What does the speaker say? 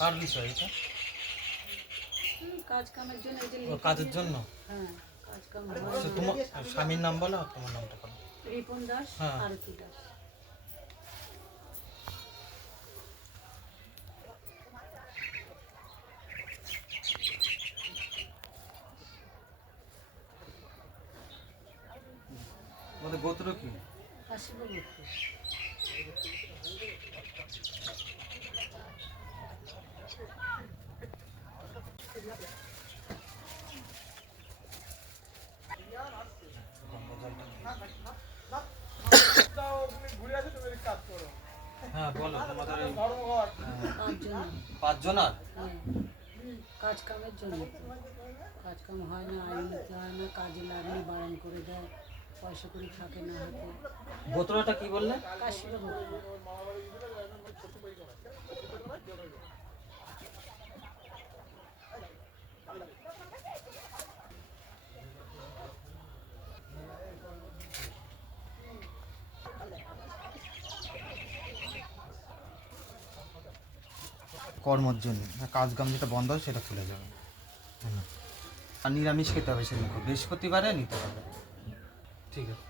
কার বিষয় এটা? কাজ কামের জন্য এই যে কাজের জন্য? হ্যাঁ, কাজ কাম আচ্ছা, তোমার স্বামীর নাম বলো, তোমার নামটা বলো। রিপন দাস, হ্যাঁ। আরতি দাস। তোমাদের গোত্র কি? কাশীপুর। হ্যাঁ বলো, তোমাদের এই 5 জন। 5 জন? আর হ্যাঁ, কাজ কামের জন্য। কাজ কাম হয় না, আয় নিতে হয় না, কাজে লাগলে বারণ করে দেয়, পয়সা করি থাকে না হাতে। গোত্রটা কি বললে? কাশীপুর। কর্মর জন্য, কাজ কাম যেটা বন্ধ হয় সেটা চলে যাবে। আর নিরামিষ খেতে হবে সেদিন, বৃহস্পতিবারে নিতে হবে। ঠিক আছে।